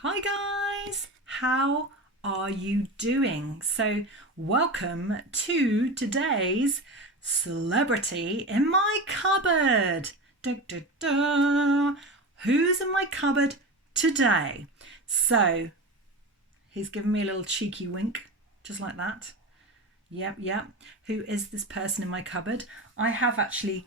Hi guys, how are you doing? So, welcome to today's Celebrity in My Cupboard. Da, da, da. Who's in my cupboard today? So, he's given me a little cheeky wink, just like that. Yep, yep. Who is this person in my cupboard? I have actually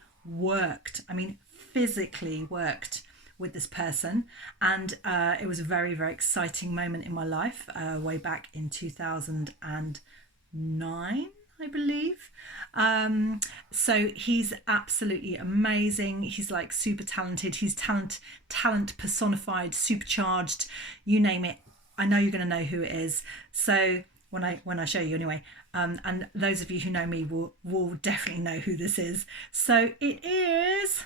physically worked with this person, and it was a very, very exciting moment in my life way back in 2009. I believe. So he's absolutely amazing. He's like super talented. He's talent personified, supercharged, you name it. I know you're going to know who it is. So when I show you anyway, and those of you who know me will definitely know who this is. So it is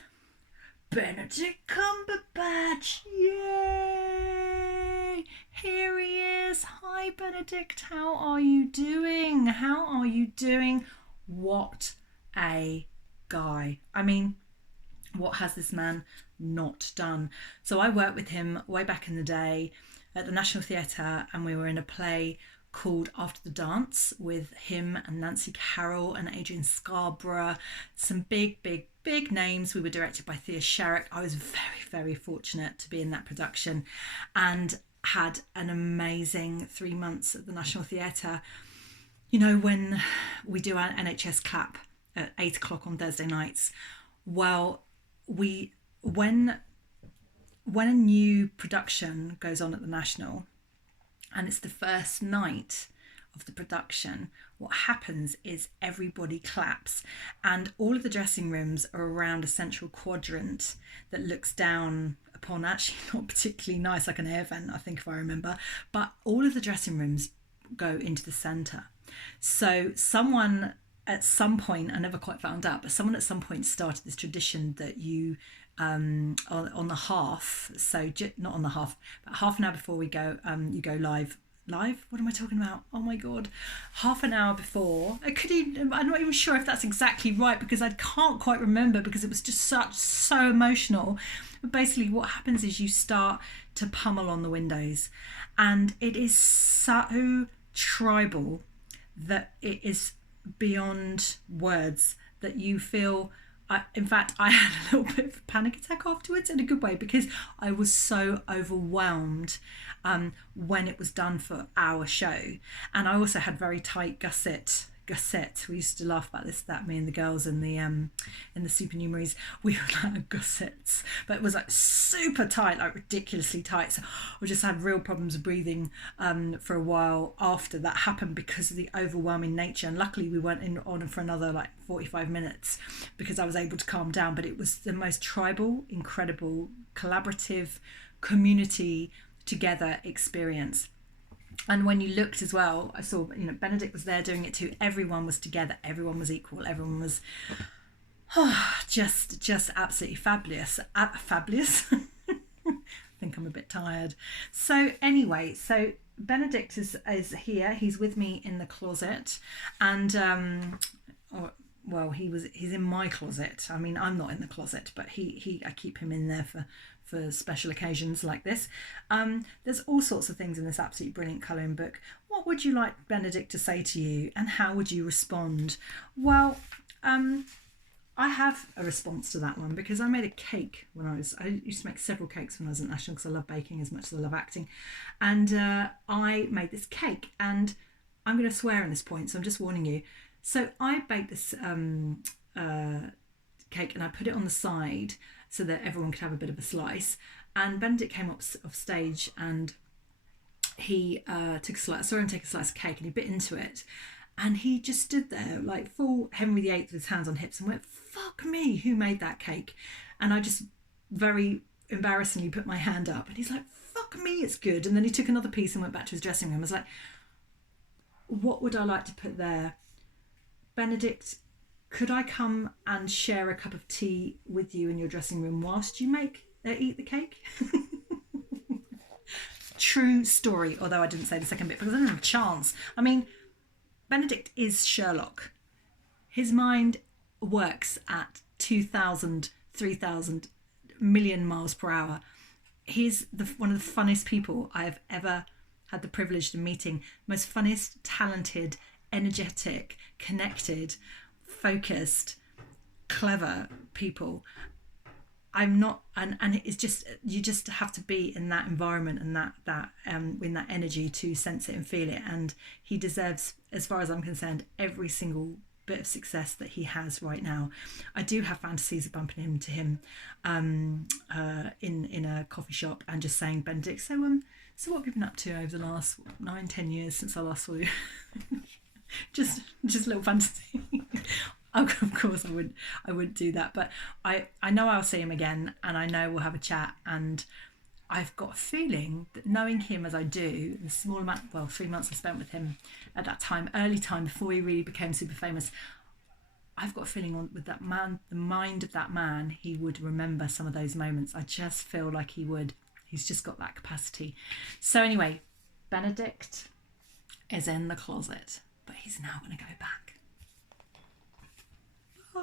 Benedict Cumberbatch. Yay! Here he is. Hi Benedict, how are you doing? How are you doing? What a guy. What has this man not done? So I worked with him way back in the day at the National Theatre, and we were in a play called After the Dance with him and Nancy Carroll and Adrian Scarborough. Some big names. We were directed by Thea Sharrock. I was very, very fortunate to be in that production and had an amazing 3 months at the National Theatre. You know, when we do our NHS clap at 8 o'clock on Thursday nights, well, when a new production goes on at the National and it's the first night of the production, what happens is everybody claps, and all of the dressing rooms are around a central quadrant that looks down upon, actually not particularly nice, like an air vent, I think, if I remember, but all of the dressing rooms go into the centre. So someone at some point, I never quite found out, but someone at some point started this tradition that you on the half, so not on the half, but half an hour before we go, you go live. What am I talking about? Oh my god, half an hour before. I'm not even sure if that's exactly right, because I can't quite remember, because it was just so emotional. But basically what happens is you start to pummel on the windows, and it is so tribal that it is beyond words, that you feel, in fact, I had a little bit of a panic attack afterwards, in a good way, because I was so overwhelmed when it was done for our show. And I also had very tight gusset. We used to laugh about this, that me and the girls in the supernumeraries, we were like gussets, but it was like super tight, like ridiculously tight. So I just had real problems breathing for a while after that happened, because of the overwhelming nature. And luckily we weren't on for another like 45 minutes, because I was able to calm down. But it was the most tribal, incredible, collaborative, community together experience. And when you looked as well, I saw, Benedict was there doing it too. Everyone was together. Everyone was equal. Everyone was just absolutely fabulous. Fabulous. I think I'm a bit tired. So anyway, Benedict is here. He's with me in the closet, and he's in my closet. I mean, I'm not in the closet, but I keep him in there for special occasions like this. There's all sorts of things in this absolutely brilliant colouring book. What would you like Benedict to say to you, and how would you respond? Well, I have a response to that one, because I made a cake I used to make several cakes when I was at National, because I love baking as much as I love acting. And I made this cake, and I'm going to swear in this point, so I'm just warning you. So I baked this cake, and I put it on the side so that everyone could have a bit of a slice. And Benedict came up off stage, and he took a slice. I saw him take a slice of cake, and he bit into it, and he just stood there like full Henry VIII with his hands on hips and went, "Fuck me, who made that cake?" And I just very embarrassingly put my hand up, and he's like, "Fuck me, it's good." And then he took another piece and went back to his dressing room. I was like, what would I like to put there? Benedict, could I come and share a cup of tea with you in your dressing room whilst you eat the cake? True story, although I didn't say the second bit because I didn't have a chance. I mean, Benedict is Sherlock. His mind works at 2,000, 3,000 million miles per hour. he's one of the funniest people I have ever had the privilege of meeting. Most funniest, talented, energetic, connected, focused, clever people. I'm not, and it's just, you just have to be in that environment and that in that energy to sense it and feel it. And he deserves, as far as I'm concerned, every single bit of success that he has right now. I do have fantasies of bumping into him in a coffee shop and just saying, Benedict, so what have you been up to over the last 9-10 years since I last saw you? just a little fantasy. Of course I wouldn't do that, but I know I'll see him again, and I know we'll have a chat, and I've got a feeling that, knowing him as I do, the small amount, 3 months I spent with him at that time, early time before he really became super famous, I've got a feeling with that man, the mind of that man, he would remember some of those moments. I just feel like he would. He's just got that capacity. So anyway, Benedict is in the closet, but he's now going to go back. Bye.